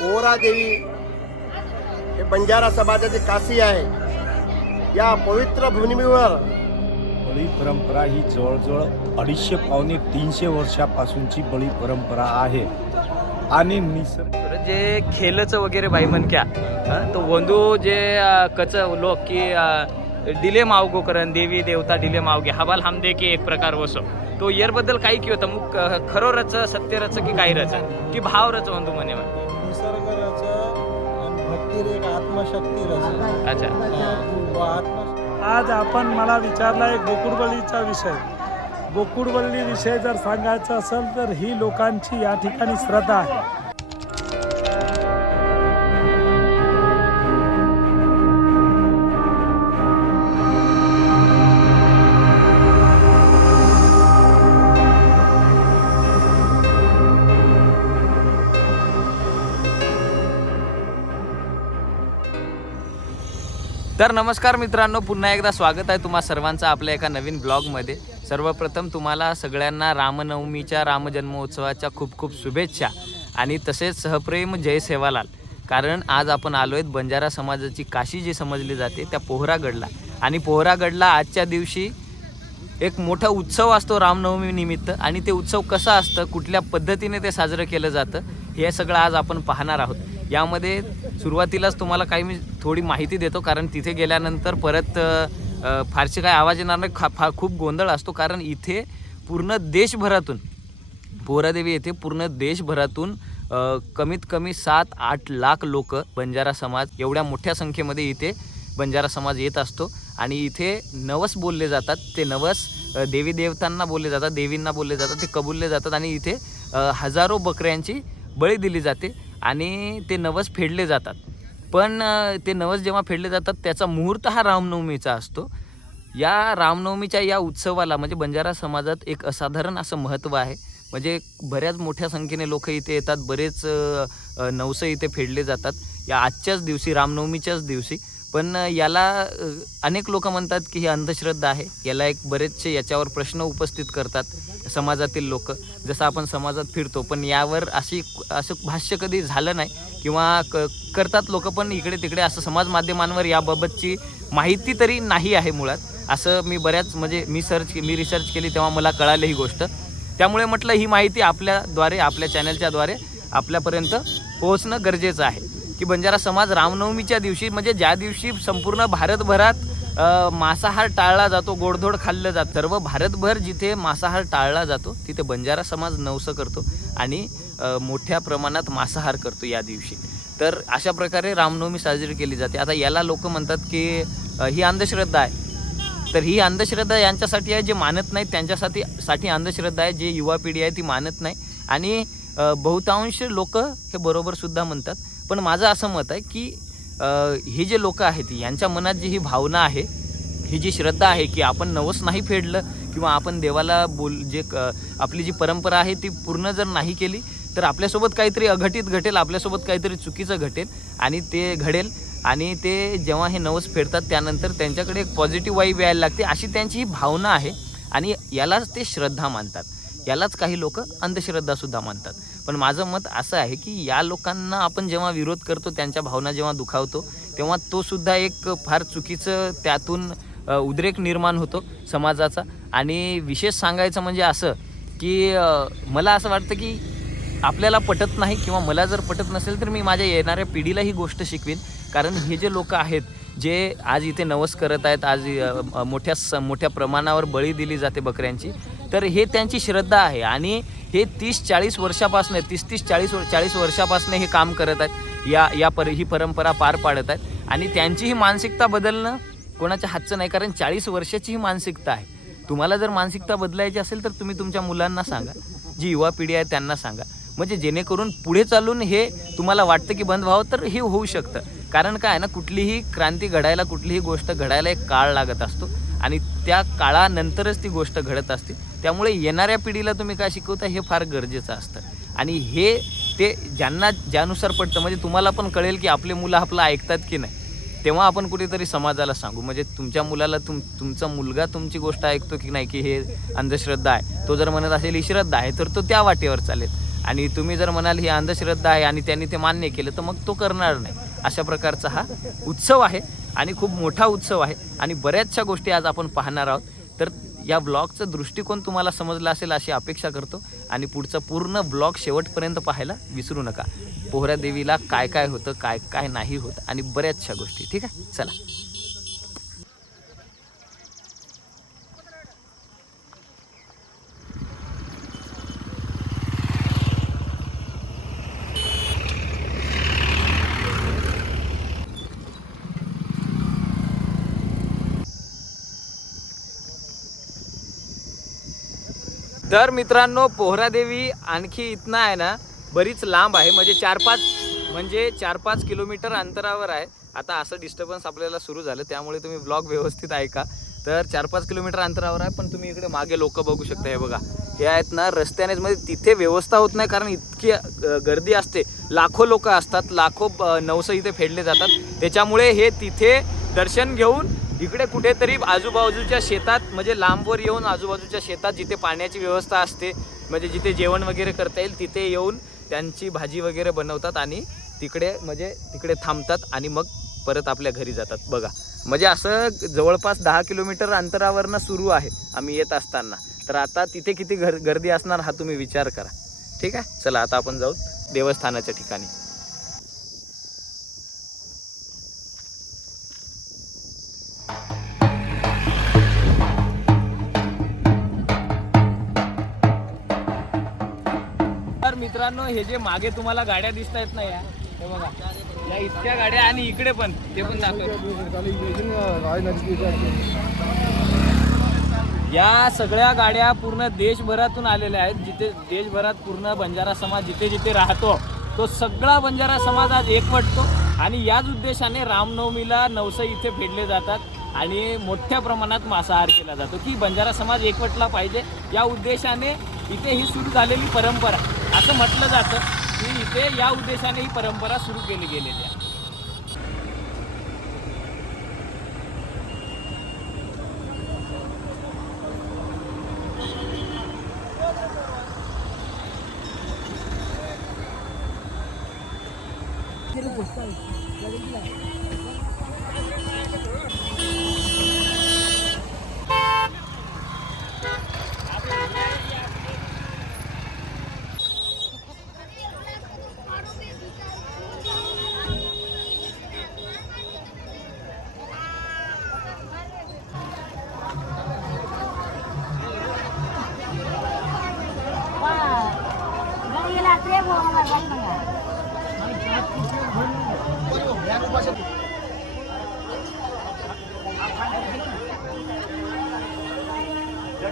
पोहरा देवी हे बंजारा समाजाची काशी आहे. या पवित्र भूमीवर बळी परंपरा ही जवळजवळ अडीचशे पावणे तीनशे वर्षापासूनची बळी परंपरा आहे. आणि निसर्ग जे खेलचं वगैरे बाई म्हणक्या तो वंदू जे कच लोक की डिले मावगो करन देवी देवता डिले मावगे हवाल हमदे की एक प्रकार वसो. तो येरबद्दल काही की होतं मग खरो रच सत्य रच की काही रच की भाव रच वंदू म्हणे एक आत्मशक्ती रच अच्छा. व आत्म आज आपण मला विचारला एक गोकुळबलीचा विषय. गोकुळबल्ली विषय जर सांगायचा असेल तर ही लोकांची या ठिकाणी श्रद्धा आहे. तर नमस्कार मित्रांनो पुन्हा एकदा स्वागत आहे तुम्हा सर्वांचं आपल्या एका नवीन ब्लॉगमध्ये. सर्वप्रथम तुम्हाला सगळ्यांना रामनवमीच्या रामजन्मोत्सवाच्या खूप खूप शुभेच्छा आणि तसेच सहप्रेम जय सेवालाल. कारण आज आपण आलो आहेत बंजारा समाजाची काशी जी समजली जाते त्या पोहरागडला. आणि पोहरागडला आजच्या दिवशी एक मोठा उत्सव असतो रामनवमी निमित्त आणि ते उत्सव कसं असतं कुठल्या पद्धतीने ते साजरं केलं जातं हे सगळं आज आपण पाहणार आहोत. यामध्ये सुरुवातीलाच तुम्हाला काही मी थोडी माहिती देतो कारण तिथे गेल्यानंतर परत फारसे काही आवाज येणार नाही खा फा खूप गोंधळ असतो कारण इथे पूर्ण देशभरातून पोहरादेवी येथे पूर्ण देशभरातून कमीत कमी सात आठ लाख लोक बंजारा समाज एवढ्या मोठ्या संख्येमध्ये इथे बंजारा समाज येत असतो. आणि इथे नवस बोलले जातात ते नवस देवी देवतांना बोलले जातात देवींना बोलले जातात ते कबुलले जातात आणि इथे हजारो बकऱ्यांची बळी दिली जाते. आणि ते नवस फेडले जातात. पण ते नवस जेव्हा फेडले जातात त्याचा मुहूर्त हा रामनवमीचा असतो. या रामनवमीच्या या उत्सवाला म्हणजे बंजारा समाजात एक असाधारण असं महत्त्व आहे. म्हणजे बऱ्याच मोठ्या संख्येने लोक इथे येतात बरेच नवसं इथे फेडले जातात. या आजच्याच दिवशी रामनवमीच्याच दिवशी पण याला अनेक लोक म्हणतात की ही अंधश्रद्धा आहे. याला एक बरेचसे याच्यावर प्रश्न उपस्थित करतात समाजातील लोक. जसं आपण समाजात फिरतो पण यावर अशी असं भाष्य कधी झालं नाही किंवा क करतात लोक पण इकडे तिकडे असं समाज माध्यमांवर याबाबतची माहिती तरी नाही आहे मुळात. असं मी बऱ्याच म्हणजे मी सर्च मी रिसर्च केली तेव्हा मला कळालं ही गोष्ट. त्यामुळे म्हटलं ही माहिती आपल्याद्वारे आपल्या चॅनलच्याद्वारे आपल्यापर्यंत पोहोचणं गरजेचं आहे. की बंजारा समाज रामनवमीच्या दिवशी म्हणजे ज्या दिवशी संपूर्ण भारतभरात मांसाहार टाळला जातो गोडधोड खाल्लं जातं सर्व भारतभर जिथे मांसाहार टाळला जातो तिथे बंजारा समाज नवसं करतो आणि मोठ्या प्रमाणात मांसाहार करतो या दिवशी. तर अशा प्रकारे रामनवमी साजरी केली जाते. आता याला लोक म्हणतात की ही अंधश्रद्धा आहे. तर ही अंधश्रद्धा यांच्यासाठी आहे जे मानत नाहीत त्यांच्यासाठी साठी अंधश्रद्धा आहे जे युवा पिढी आहे ती मानत नाही. आणि बहुतांश लोक हे बरोबर सुद्धा म्हणतात. पण माझं असं मत आहे की हे जे लोक आहेत यांच्या मनात जी ही भावना आहे ही जी श्रद्धा आहे की आपण नवस नाही फेडलं किंवा आपण देवाला बोल जे क- आपली जी परंपरा आहे ती पूर्ण जर नाही केली तर आपल्यासोबत काहीतरी अघटित घटेल आपल्यासोबत काहीतरी चुकीचं घटेल आणि ते घडेल आणि ते जेव्हा हे नवस फेडतात त्यानंतर त्यांच्याकडे एक पॉझिटिव्ह वाईब यायला लागते अशी त्यांची ही भावना आहे आणि यालाच ते श्रद्धा मानतात. यालाच काही लोक अंधश्रद्धासुद्धा मानतात. पण माझं मत असं आहे की या लोकांना आपण जेव्हा विरोध करतो त्यांच्या भावना जेव्हा दुखावतो तेव्हा तो सुद्धा एक फार चुकीचं त्यातून उद्रेक निर्माण होतो समाजाचा. आणि विशेष सांगायचं म्हणजे असं की मला असं वाटतं की आपल्याला पटत नाही किंवा मला जर पटत नसेल तर मी माझ्या येणाऱ्या पिढीला ही गोष्ट शिकवीन. कारण हे जे लोक आहेत जे आज इथे नवस करत आहेत आज मोठ्या स मोठ्या प्रमाणावर बळी दिली जाते बकऱ्यांची तर हे त्यांची श्रद्धा आहे. आणि हे तीस चाळीस वर्षापासून तीस तीस चाळीस चाळीस वर्षापासून हे काम करत आहेत. या या पर ही परंपरा पार पाडत आहेत. आणि त्यांची ही मानसिकता बदलणं कोणाच्या हातचं नाही कारण चाळीस वर्षाची ही मानसिकता आहे. तुम्हाला जर मानसिकता बदलायची असेल तर तुम्ही तुमच्या मुलांना सांगा. जी युवा पिढी आहे त्यांना सांगा. म्हणजे जेणेकरून पुढे चालून हे तुम्हाला वाटतं की बंद व्हावं तर हे होऊ शकतं. कारण काय आहे ना कुठलीही क्रांती घडायला कुठलीही गोष्ट घडायला एक काळ लागत असतो. आणि त्या काळानंतरच ती गोष्ट घडत असते. त्यामुळे येणाऱ्या पिढीला तुम्ही काय शिकवता हे फार गरजेचं असतं. आणि हे ते ज्यांना ज्यानुसार पडतं म्हणजे तुम्हाला पण कळेल की आपले मुलं आपलं ऐकतात की नाही. तेव्हा आपण कुठेतरी समाजाला सांगू. म्हणजे तुमच्या मुलाला तुम तुमचा मुलगा तुमची गोष्ट ऐकतो की नाही की हे अंधश्रद्धा आहे. तो जर म्हणत असेल ही श्रद्धा आहे तर तो त्या वाटेवर चालेल. आणि तुम्ही जर म्हणाल ही अंधश्रद्धा आहे आणि त्यांनी ते मान्य केलं तर मग तो करणार नाही. अशा प्रकारचा हा उत्सव आहे. आणि खूप मोठा उत्सव आहे. आणि बऱ्याचशा गोष्टी आज आपण पाहणार आहोत. तर या ब्लॉगचं दृष्टिकोन तुम्हाला समजला असेल अशी अपेक्षा करतो. आणि पुढचा पूर्ण ब्लॉग शेवटपर्यंत पाहायला विसरू नका. पोहऱ्या देवीला काय काय होतं काय काय नाही होत आणि बऱ्याचशा गोष्टी. ठीक आहे? चला. तर मित्रांनो पोहरादेवी आणखी इथनं आहे ना बरीच लांब आहे. म्हणजे चार पाच म्हणजे चार पाच किलोमीटर अंतरावर आहे. आता असं डिस्टर्बन्स आपल्याला सुरू झालं त्यामुळे तुम्ही ब्लॉग व्यवस्थित ऐका. तर चार पाच किलोमीटर अंतरावर आहे पण तुम्ही इकडे मागे लोक बघू शकता. हे बघा हे आहेत ना रस्त्यानेच म्हणजे तिथे व्यवस्था होत नाही कारण इतकी गर्दी असते. लाखो लोक असतात लाखो नवसं इथे फेडले जातात. त्याच्यामुळे हे तिथे दर्शन घेऊन इकडे कुठेतरी आजूबाजूच्या शेतात म्हणजे लांबवर येऊन आजूबाजूच्या शेतात जिथे पाण्याची व्यवस्था असते म्हणजे जिथे जेवण वगैरे करता येईल तिथे येऊन त्यांची भाजी वगैरे बनवतात आणि तिकडे म्हणजे तिकडे थांबतात आणि मग परत आपल्या घरी जातात. बघा म्हणजे असं जवळपास दहा किलोमीटर अंतरावरनं सुरू आहे आम्ही येत असताना. तर आता तिथे किती घर गर्दी असणार हा तुम्ही विचार करा. ठीक आहे? चला आता आपण जाऊ देवस्थानाच्या ठिकाणी. हे जे मागे तुम्हाला गाड्या दिसत आहेत ना या हे बघा. या इतक्या गाड्या आणि इकडे पण ते पण दाखव या सगळ्या गाड्या पूर्ण देशभरातून आलेल्या आहेत. जिथे देशभरात पूर्ण बंजारा समाज जिथे जिथे राहतो तो सगळा बंजारा समाज आज एकवटतो. आणि याच उद्देशाने रामनवमीला नवसई इथे फेडले जातात आणि मोठ्या प्रमाणात मांसाहार केला जातो की बंजारा समाज एकवटला पाहिजे. या उद्देशाने इथे ही सुरू झालेली परंपरा. असं म्हटलं जातं की इथे या उद्देशाने ही परंपरा सुरू केली गेलेली आहे.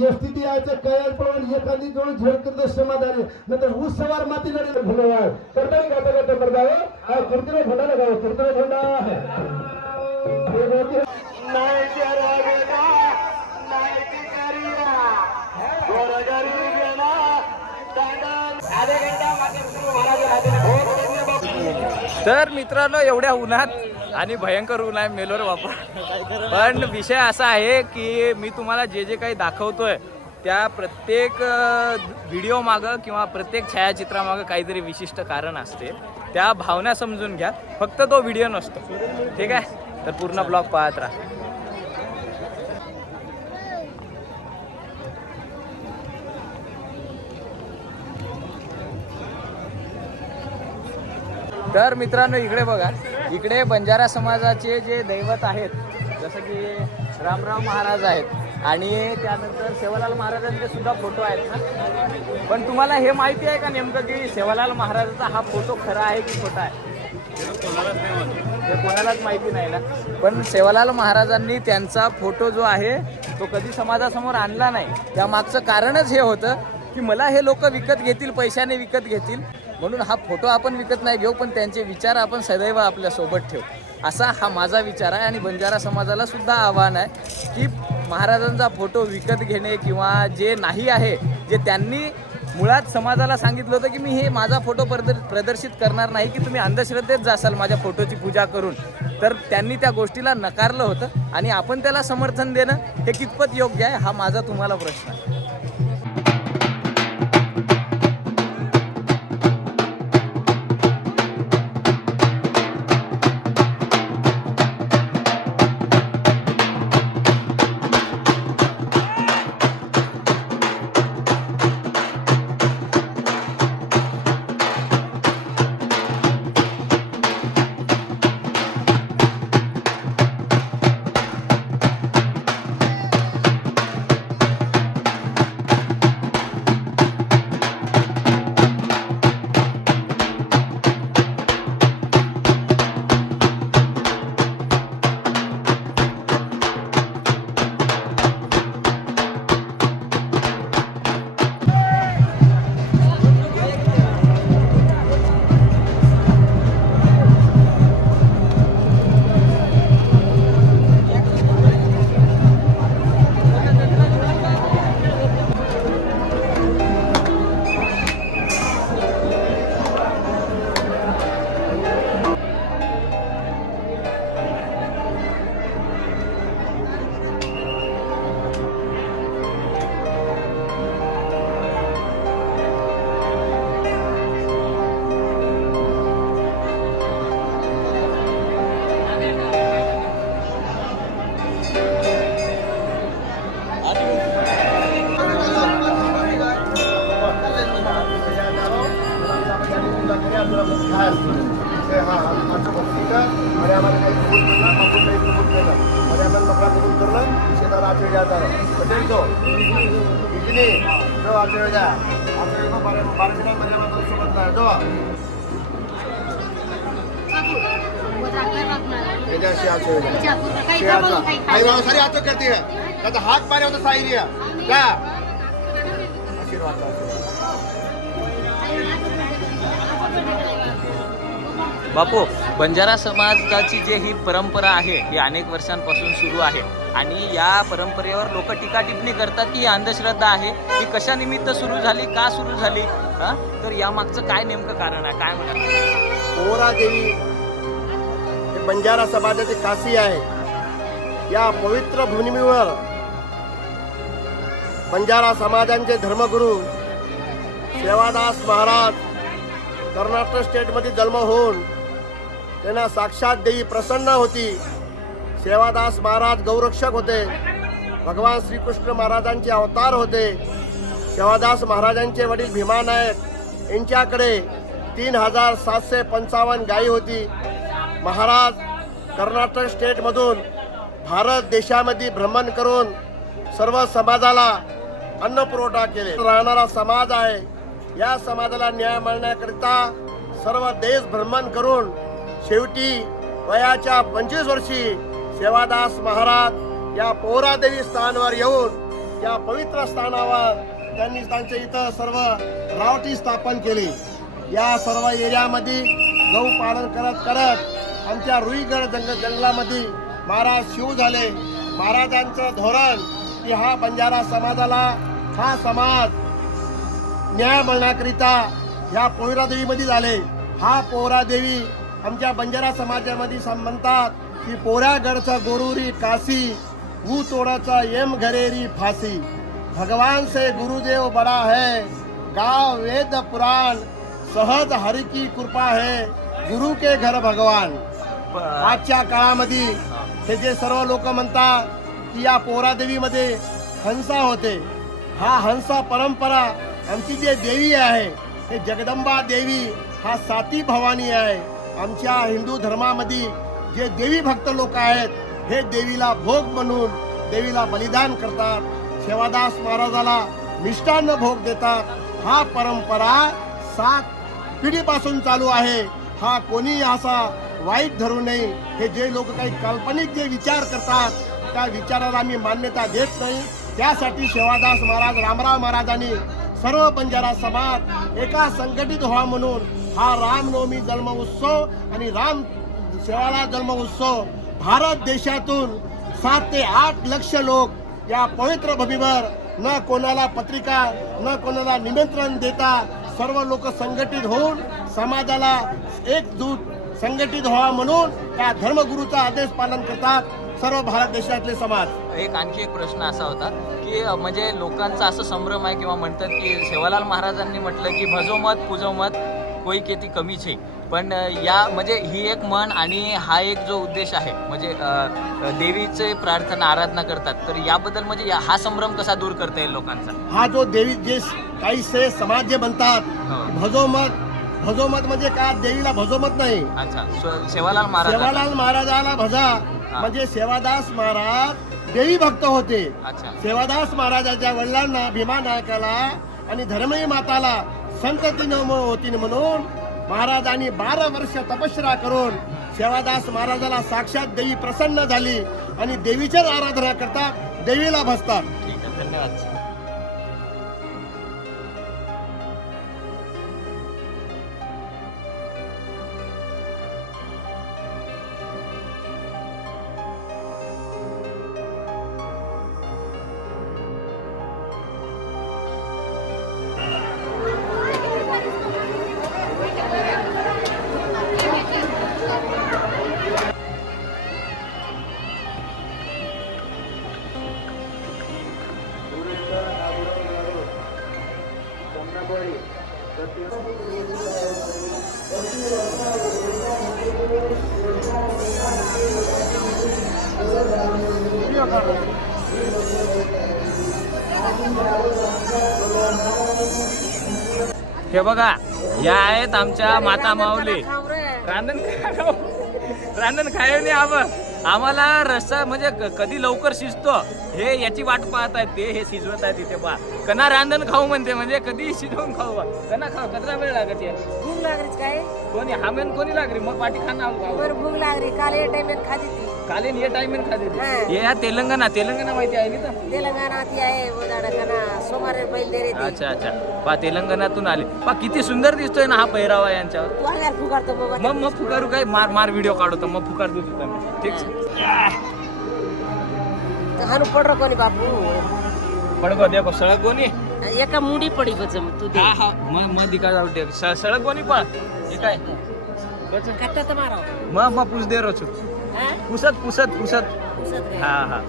या स्थिती यायचं कयाल पण एखादी जोड झडकत समाधानी नंतर ऊस सवार माती लढी धन्यवाद करताना गाता गाता करतावं हा. कुर्तीला झोंडा लगावं कुर्तीला नाही घेतले बापू. तर मित्रांनो एवढ्या उन्हात आणि भयंकर ऊन आहे मेलोर बापा पण विषय असा आहे की मी तुम्हाला जे जे काही दाखवतोय त्या प्रत्येक व्हिडिओ मागं किंवा प्रत्येक छायाचित्रामागं काहीतरी विशिष्ट कारण असते. त्या भावना समजून घ्या. फक्त तो व्हिडिओ नसतो. ठीक आहे? तर पूर्ण ब्लॉग पाहत राहा. तर मित्रांनो इकडे बघा. इकडे बंजारा समाजाचे जे दैवत आहेत जसं की रामराव महाराज आहेत आणि त्यानंतर सेवालाल महाराजांचे सुद्धा फोटो आहेत ना. पण तुम्हाला हे माहिती आहे का नेमकं की सेवालाल महाराजांचा हा फोटो खरा आहे की खोटा आहे? कोणालाच माहिती नाही ना. पण सेवालाल महाराजांनी त्यांचा फोटो जो आहे तो कधी समाजासमोर आणला नाही. त्यामागचं कारणच हे होतं की मला हे लोक विकत घेतील पैशाने विकत घेतील. म्हणून हा फोटो आपण विकत नाही घेऊ पण त्यांचे विचार आपण सदैव आपल्यासोबत ठेवू. असा हा माझा विचार आहे आणि बंजारा समाजाला सुद्धा आव्हान आहे की महाराजांचा फोटो विकत घेणे किंवा जे नाही आहे जे त्यांनी मुळात समाजाला सांगितलं होतं की मी हे माझा फोटो प्रदर प्रदर्शित करणार नाही की तुम्ही अंधश्रद्धेत जासाल माझ्या फोटोची पूजा करून. तर त्यांनी त्या गोष्टीला नकारलं होतं आणि आपण त्याला समर्थन देणं हे कितपत योग्य आहे हा माझा तुम्हाला प्रश्न आहे. सारी हात करते त्याचा हात मारे होता साई का आशीर्वाद बापू बंजारा समाजाची जी ही परंपरा आहे ही अनेक वर्षांपासून सुरू आहे. आणि या परंपरेवर लोक टीका टिप्पणी करतात की ही अंधश्रद्धा आहे ही कशा निमित्त सुरू झाली का सुरू झाली? हा? तर यामागचं काय नेमकं कारण आहे? काय म्हणा पोहरा देवी हे बंजारा समाजाची काशी आहे. या पवित्र भूमीवर बंजारा समाजांचे धर्मगुरू सेवादास महाराज कर्नाटक स्टेटमध्ये जन्म होऊन त्यांना साक्षात देवी प्रसन्न होती. सेवादास महाराज गौरक्षक होते. भगवान श्रीकृष्ण महाराजांचे अवतार होते. सेवादास महाराजांचे वडील भीमा नायक यांच्याकडे तीन हजार सातशे पंचावन्न गायी होती. महाराज कर्नाटक स्टेटमधून भारत देशामध्ये भ्रमण करून सर्व समाजाला अन्न पुरवठा केले. राहणारा समाज आहे. या समाजाला न्याय मिळण्याकरिता सर्व देश भ्रमण करून शेवटी वयाच्या पंचवीस वर्षी सेवादास महाराज या पोहरादेवी स्थानावर येऊन या पवित्र स्थानावर त्यांनी त्यांच्या इथं सर्व रावटी स्थापन केली. या सर्व एरियामध्ये गहू पालन करत करत आमच्या रुईगड जंगल जंगलामध्ये महाराज शिव झाले. महाराजांचं धोरण की हा बंजारा समाजाला हा समाज न्याय मिळण्याकरिता ह्या पोहरादेवीमध्ये झाले. हा पोहरादेवी आमच्या बंजारा समाजामध्ये सम- म्हणतात की पोहरागडचा गोरुरी काशी ऊ तोडाचा येम घरेरी फासी. भगवान से गुरुदेव बड़ा है गाव वेद पुराण सहज हरि की कृपा है गुरु के घर भगवान. आजच्या काळामध्ये हे जे सर्व लोक म्हणतात की या पोरादेवीमध्ये हंसा होते हा हंसा परंपरा आमची जे देवी आहे हे जगदंबा देवी हा साती भवानी आहे. आमच्या हिंदू धर्मामध्ये जे देवी भक्त लोक आहेत हे देवीला भोग म्हणून देवीला बलिदान करतात. सेवादास महाराजाला मिष्टान्न भोग देतात. हा परंपरा सात पिढीपासून चालू आहे. हा कोणी असा वाईट धरू नये. हे जे लोक काही काल्पनिक जे विचार करतात त्या विचाराला आम्ही मान्यता देत नाही. त्यासाठी सेवादास महाराज रामराव महाराजांनी सर्व बंजारा समाज एका संघटित व्हा म्हणून हा रामनवमी जन्म उत्सव आणि राम सेवाला जन्म उत्सव भारत देशातून सात ते आठ लक्ष लोक या पवित्र भूमीवर न कोणाला पत्रिका न कोणाला निमंत्रण देता सर्व लोक संघटित होऊन समाजाला एकजूट संघटित व्हावा म्हणून त्या धर्मगुरूचा आदेश पालन करतात सर्व भारत देशातले समाज. एक आणखी एक प्रश्न असा होता की म्हणजे लोकांचा असं संभ्रम आहे किंवा म्हणतात की सेवालाल महाराजांनी म्हटलं की भजो मत पूजो मत कोई केती कमीच आहे पण या म्हणजे ही एक मन आणि हा एक जो उद्देश आहे म्हणजे देवीचे प्रार्थना आराधना करतात तर याबद्दल म्हणजे या- हा संभ्रम कसा दूर करता येईल लोकांचा? हा जो देवी जे काही से समाज जे म्हणतात हो. भजोमत भजोमत म्हणजे का? देवीला भजोमत नाही. अच्छा स्व- सेवालाल महाराज. सेवालाल महाराजाला भजा. म्हणजे सेवादास महाराज देवी भक्त होते. अच्छा. सेवादास महाराजाच्या वडिलांना भीमा नायकाला आणि धर्मई माताला संतती न होती म्हणून महाराजांनी बारा वर्ष तपश्चर्या करून सेवादास महाराजाला साक्षात देवी प्रसन्न झाली आणि देवीचीच आराधना करतात देवीला ठीक आहे धन्यवाद. हे बघा या आहेत आमच्या माता माऊली रांधण रांधण खाय नाही आबं आम्हाला रस्सा म्हणजे क- कधी लवकर शिजतो हे याची वाट पाहत आहेत ते हे शिजवत आहेत इथे बा कना रांधण खाऊ म्हणते म्हणजे कधी शिजवून खाऊ बा. कना खाऊ कचरा वेळ लागत या भूक लागलीच काय? कोणी हामेन कोणी लागली? मग पाठी खाऊ बर भूक लागली. काल या टाइमेत खाती ती. कालीन हे टाइमिंग खाते ते. हा. हे या तेलंगणा तेलंगणा माहिती आहे ना तेलंगणा ती आहे उदाडकना ती. अच्छा अच्छा. पा तेलंगणातून आले. पा किती सुंदर दिसतोय ना हा पहिरावा यांच्यावर. तू अंगार फुगारतो बाबा. मग मग फुकारू काय? मार मार व्हिडिओ काढतो मग फुकार देतो ठीक हानु पडरो कोणी बापू पडगो देखो सळग गोनी एका मुडी पडी बचम तू दे हा हा मग मग दिका जाऊ दे सळग गोनी पळ हे काय बच. कट्टा तर मारो मग मग पुस दे रोचू हा पुसत पुसत पुसत काय हा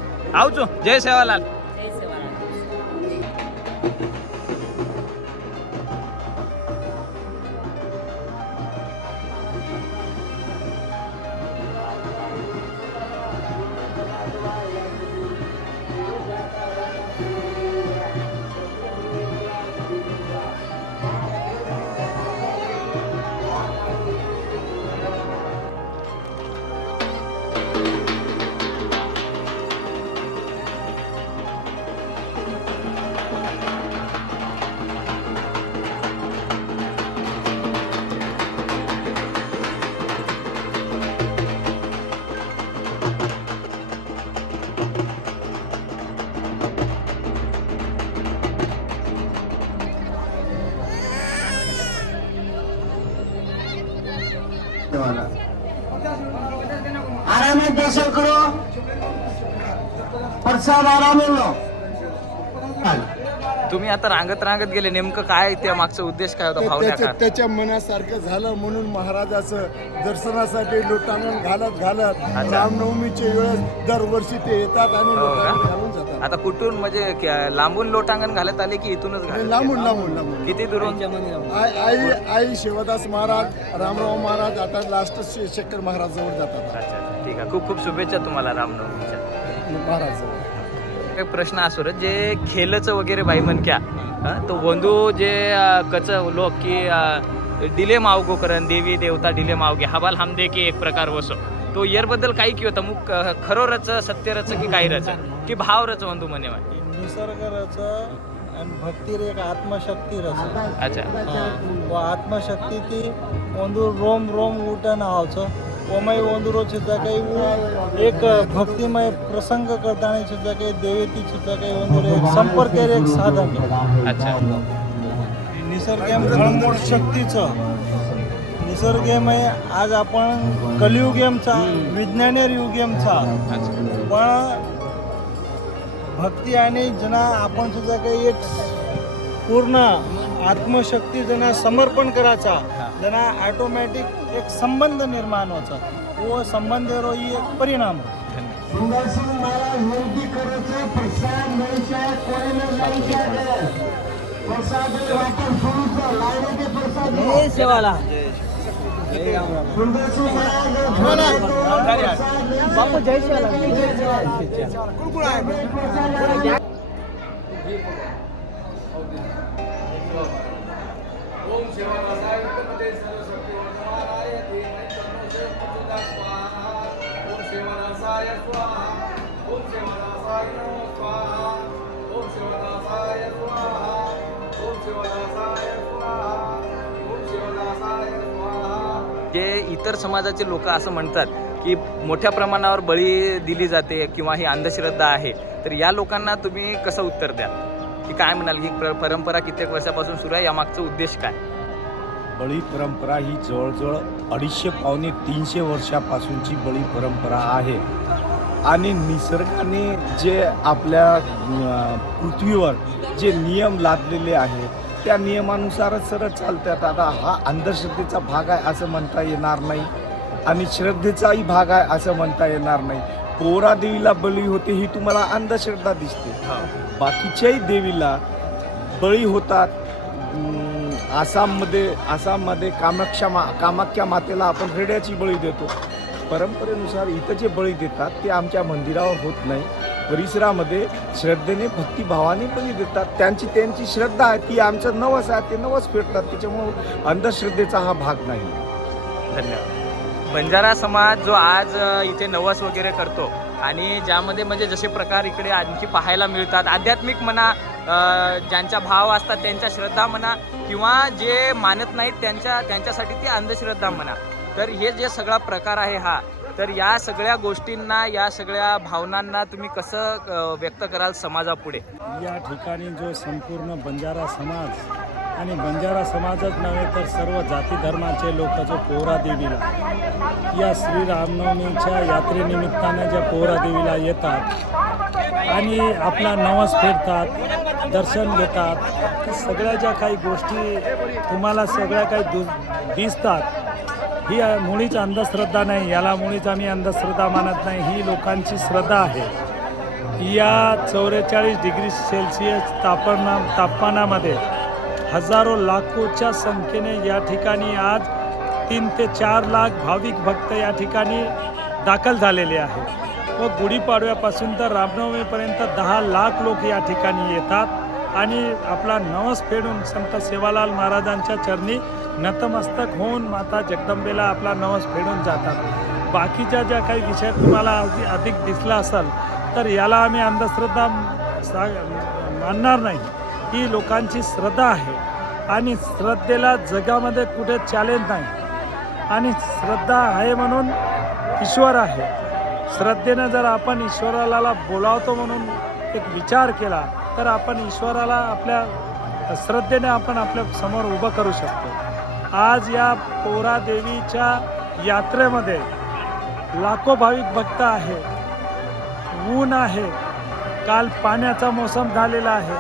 आरामात दर्शन करो. प्रसाद आराम तुम्ही आता रांगत रांगत गेले नेमकं काय त्या मागचा उद्देश काय होता भावना त्याच्या मनासारखं झालं म्हणून महाराजाचं दर्शनासाठी लोटांगण घालत घालत रामनवमीच्या वेळेस दरवर्षी ते येतात आणि हो? लोटांगण घालून जातात आता कुठून म्हणजे क्या- लांबून लोटांगण घालत आले की इथूनच घालत? लांबून? लांबून लांबून. किती दुरून? आई आई आई शिवदास महाराज रामराव महाराज आता लास्ट शेखर महाराज जवळ जातात अच्छा अच्छा. ठीक आहे. खूप खूप शुभेच्छा तुम्हाला रामनवमीच्या. महाराज जवळ. एक प्रश्न असो रे जे खेलचं वगैरे बाई म्हणक्या हं, तो बंधू जे अं, कच लोक की डिले मावगो करन देवी देवता डिले मावगे हवाल हम दे की एक प्रकार वसो. तो इयरबद्दल काही की होता मग क- खरो रच सत्य रच की काही रच की भाव रच म्हणतो म्हणे. निसर्ग रच आणि भक्तीर एक आत्मशक्ती रच अच्छा. वो आत्मशक्ती ती ಒಂದು रोम रोम उठन आवचं ओमय ओंदुरो सुद्धा काही एक भक्तिमय प्रसंग करताना सुद्धा काही देवेती सुद्धा काही ओंदुरो एक संपर्क एक साधन अच्छा. घळमोड शक्तीचं निसर्गेमय आज आपण कलियुगेमचा विज्ञानेर युगेमचा अच्छा पण भक्ती आणि जना आपण सुद्धा काही एक पूर्ण आत्मशक्ती जना समर्पण करायचा. जना ऑटोमॅटिक एक संबंध निर्माण व्हायचा. व संबंध ही एक परिणाम. Om Shivaya Swaha. Om Shivaya Swaha. Om Shivaya Swaha. जे इतर समाजाचे लोक असं म्हणतात की मोठ्या प्रमाणावर बळी दिली जाते किंवा ही अंधश्रद्धा आहे तर या लोकांना तुम्ही कसं उत्तर द्याल? की काय म्हणाल? की प्र- परंपरा कित्येक वर्षापासून सुरू आहे यामागचा उद्देश काय? बळी परंपरा ही जवळजवळ अडीचशे पावणे तीनशे वर्षापासूनची बळी परंपरा आहे. आणि निसर्गाने जे आपल्या पृथ्वीवर जे नियम लादलेले आहेत त्या नियमानुसारच सरळ चालतात आता हा अंधश्रद्धेचा भाग आहे असं म्हणता येणार नाही आणि श्रद्धेचाही भाग आहे असं म्हणता येणार नाही. पोरा देवीला बळी होते ही तुम्हाला अंधश्रद्धा दिसते. बाकीच्याही देवीला बळी होतात. आसाममध्ये आसाममध्ये कामाख्या मा कामाख्या मातेला आपण रेड्याची बळी देतो. परंपरेनुसार इथं जे बळी देतात ते आमच्या मंदिरावर होत नाही. परिसरामध्ये श्रद्धेने भक्तिभावाने बळी देतात. त्यांची त्यांची श्रद्धा आहे ती आमचं नवस आहे ते नवस फेडतात त्याच्यामुळं अंधश्रद्धेचा हा भाग नाही. धन्यवाद. बंजारा समाज जो आज इथे नवस वगैरे करतो आणि ज्यामध्ये म्हणजे जसे प्रकार इकडे आणखी पाहायला मिळतात आध्यात्मिक म्हणा ज्यांच्या भाव असतात त्यांच्या श्रद्धा म्हणा किंवा जे मानत नाहीत त्यांच्या त्यांच्यासाठी ती अंधश्रद्धा म्हणा. तर हे जे सगळा प्रकार आहे हा तर या सगळ्या गोष्टींना या सगळ्या भावनांना तुम्ही कसं व्यक्त कराल समाजापुढे? या ठिकाणी जो संपूर्ण बंजारा समाज आणि बंजारा समाजच नव्हे तर सर्व जाती धर्माचे लोक जो पोहरा देवीला या श्री रामनवमीच्या यात्रेनिमित्तानं ज्या पोहरा देवीला येतात आणि आपला नवस फेडतात दर्शन घेतात सगळ्या ज्या काही गोष्टी तुम्हाला सगळ्या काही दु दिसतात ही मुळीच अंधश्रद्धा नाही याला मुळीच आम्ही अंधश्रद्धा मानत नाही. ही लोकांची श्रद्धा आहे. या चौवेचाळीस डिग्री सेल्सिअस तापना तापमानामध्ये हजारो लाखोच्या संख्येने या ठिकाणी आज तीन ते चार लाख भाविक भक्त या ठिकाणी दाखल झालेले आहेत. व गुढीपाडव्यापासून तर रामनवमीपर्यंत दहा लाख लोक या ठिकाणी येतात. आणि आपला नवस फेडून संत सेवालाल महाराजांच्या चरणी नतमस्तक होऊन माता जगदंबेला आपला नवस फेडून जातात. बाकीच्या ज्या काही विषय तुम्हाला अगदी अधिक दिसला असेल तर याला आम्ही अंधश्रद्धा सा मानणार नाही. ही लोकांची श्रद्धा आहे आणि श्रद्धेला जगामध्ये कुठे चॅलेंज नाही. आणि श्रद्धा आहे म्हणून ईश्वर आहे. श्रद्धेनं जर आपण ईश्वराला बोलावतो म्हणून एक विचार केला तर आपण ईश्वराला आपल्या श्रद्धेने आपण आपल्यासमोर उभं करू शकतो. आज या पोरा देवीच्या यात्रेमध्ये लाखो भाविक भक्त आहे. ऊन आहे. काल पाण्याचा मोसम झालेला आहे.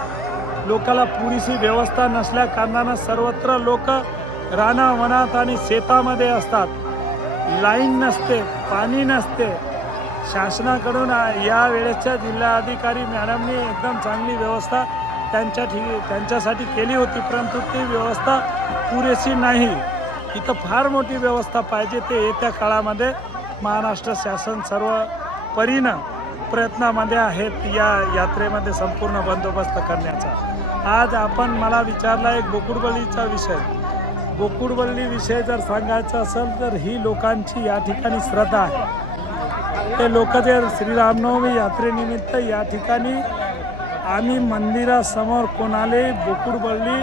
लोकाला पुरेशी व्यवस्था नसल्या कारणानं सर्वत्र लोक रानावनात आणि शेतामध्ये असतात. लाईन नसते पाणी नसते. शासनाकडून या वेळेसच्या जिल्हाधिकारी मॅडमनी एकदम चांगली व्यवस्था त्यांच्या ठिक त्यांच्यासाठी केली होती परंतु ती व्यवस्था पुरेशी नाही. इथं फार मोठी व्यवस्था पाहिजे ते येत्या काळामध्ये महाराष्ट्र शासन सर्व परीनं प्रयत्नामध्ये आहेत या यात्रेमध्ये संपूर्ण बंदोबस्त करण्याचा. आज आपण मला विचारला एक बोकुडबळीचा विषय. गोकुळवल्लीविषयी जर सांगायचं असेल तर ही लोकांची या ठिकाणी श्रद्धा आहे. ते लोक जे श्रीरामनवमी यात्रेनिमित्त या ठिकाणी आम्ही मंदिरासमोर कोणाले गोकुळवल्ली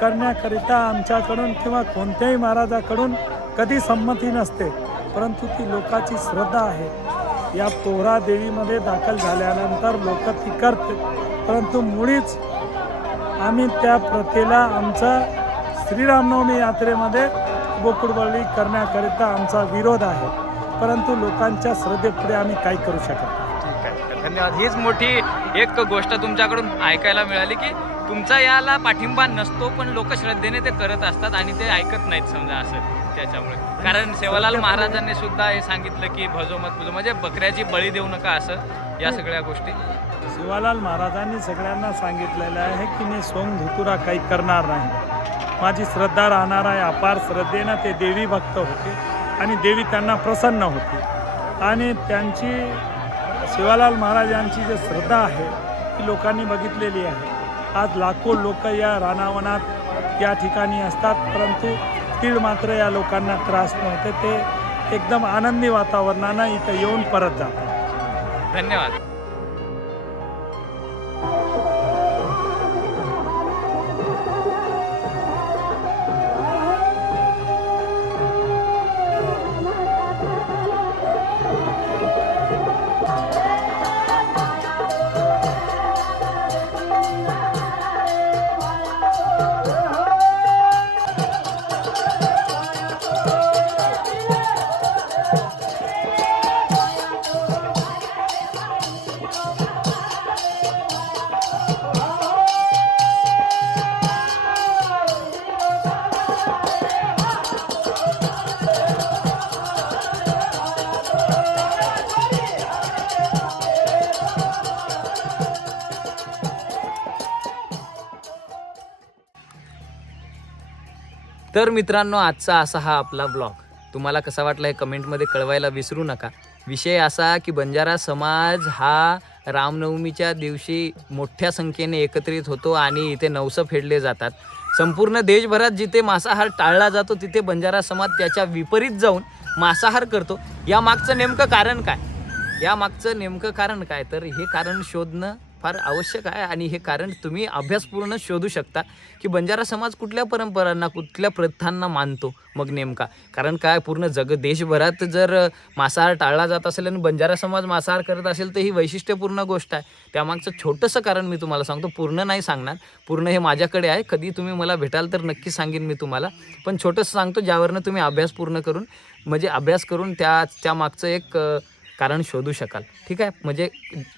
करण्याकरिता आमच्याकडून किंवा कोणत्याही महाराजाकडून कधी संमती नसते परंतु ती लोकाची श्रद्धा आहे. या पोहरा देवीमध्ये दाखल झाल्यानंतर लोक ती करते परंतु मुळीच आम्ही त्या प्रथेला आमचा श्रीरामनवमी यात्रेमध्ये बोकुडबळी करण्याकरिता आमचा विरोध आहे. परंतु लोकांच्या श्रद्धेपुढे आम्ही काही करू शकत नाही. धन्यवाद. हीच मोठी एक गोष्ट तुमच्याकडून ऐकायला मिळाली की तुमचा याला पाठिंबा नसतो पण लोक श्रद्धेने ते करत असतात आणि ते ऐकत नाहीत समजा असं त्याच्यामुळे. कारण सेवालाल महाराजांनी सुद्धा हे सांगितलं की भजो मत भजो म्हणजे बकऱ्याची बळी देऊ नका असं या सगळ्या गोष्टी. शिवालाल महाराजांनी सगळ्यांना सांगितलेलं आहे की मी सोंग धुतुरा काही करणार नाही. माझी श्रद्धा राहणार आहे अपार श्रद्धेनं ते देवी भक्त होते आणि देवी त्यांना प्रसन्न होती. आणि त्यांची शिवालाल महाराजांची जी श्रद्धा आहे ती लोकांनी बघितलेली आहे. आज लाखो लोक या रानावनात या ठिकाणी असतात परंतु तीळ मात्र या लोकांना त्रास नव्हते. ते एकदम आनंदी वातावरणानं इथं येऊन परत जातात. धन्यवाद. तर मित्रांनो आजचा असा हा आपला ब्लॉग तुम्हाला कसा वाटला हे कमेंटमध्ये कळवायला विसरू नका. विषय असा की बंजारा समाज हा रामनवमीच्या दिवशी मोठ्या संख्येने एकत्रित होतो आणि इथे नवसं फेडले जातात. संपूर्ण देशभरात जिथे मांसाहार टाळला जातो तिथे बंजारा समाज त्याच्या विपरीत जाऊन मांसाहार करतो. या मागचं नेमकं कारण काय? या मागचं नेमकं कारण काय? तर हे कारण शोधणं फार आवश्यक आहे आणि हे कारण तुम्ही अभ्यासपूर्ण शोधू शकता की बंजारा समाज कुठल्या परंपरांना कुठल्या प्रथांना मानतो मग नेमका? कारण काय पूर्ण जग देशभरात जर मांसाहार टाळला जात असेल आणि बंजारा समाज मांसाहार करत असेल तर ही वैशिष्ट्यपूर्ण गोष्ट आहे. त्यामागचं छोटंसं कारण मी तुम्हाला सांगतो पूर्ण नाही सांगणार. पूर्ण हे माझ्याकडे आहे. कधी तुम्ही मला भेटाल तर नक्की सांगेन मी तुम्हाला. पण छोटंसं सांगतो ज्यावरनं तुम्ही अभ्यास पूर्ण करून म्हणजे अभ्यास करून त्या त्यामागचं एक कारण शोधू शकाल. ठीक आहे? म्हणजे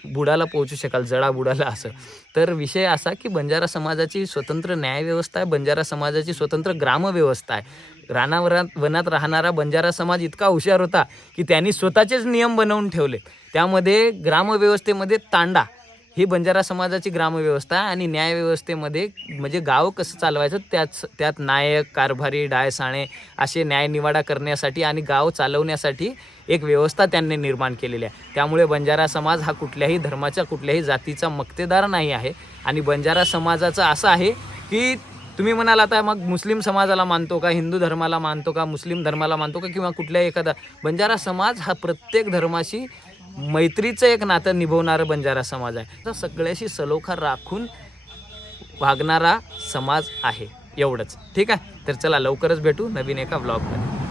बुडाला पोहोचू शकाल जडा बुडाला असं. तर विषय असा की बंजारा समाजाची स्वतंत्र न्यायव्यवस्था आहे बंजारा समाजाची स्वतंत्र ग्रामव्यवस्था आहे. रानावरात वनात राहणारा बंजारा समाज इतका हुशार होता की त्यांनी स्वतःचेच नियम बनवून ठेवले त्यामध्ये ग्रामव्यवस्थेमध्ये तांडा ही बंजारा समाजाची ग्रामव्यवस्था आणि न्यायव्यवस्थेमध्ये म्हणजे गाव कसं चालवायचं त्याच त्यात नायक कारभारी डायसाणे असे न्यायनिवाडा करण्यासाठी आणि गाव चालवण्यासाठी एक व्यवस्था त्यांनी निर्माण केलेली आहे. त्यामुळे बंजारा समाज हा कुठल्याही धर्माच्या कुठल्याही जातीचा मक्तेदार नाही आहे. आणि बंजारा समाजाचं असं आहे की तुम्ही म्हणाल आता मग मुस्लिम समाजाला मानतो का हिंदू धर्माला मानतो का मुस्लिम धर्माला मानतो का किंवा कुठल्याही एखादा बंजारा समाज हा प्रत्येक धर्माशी मैत्रीचं एक नातं निभवणारा बंजारा समाज आहे. तर सगळ्याशी सलोखा राखून वागणारा समाज आहे एवढंच. ठीक आहे? तर चला लवकरच भेटू नवीन एका ब्लॉगमध्ये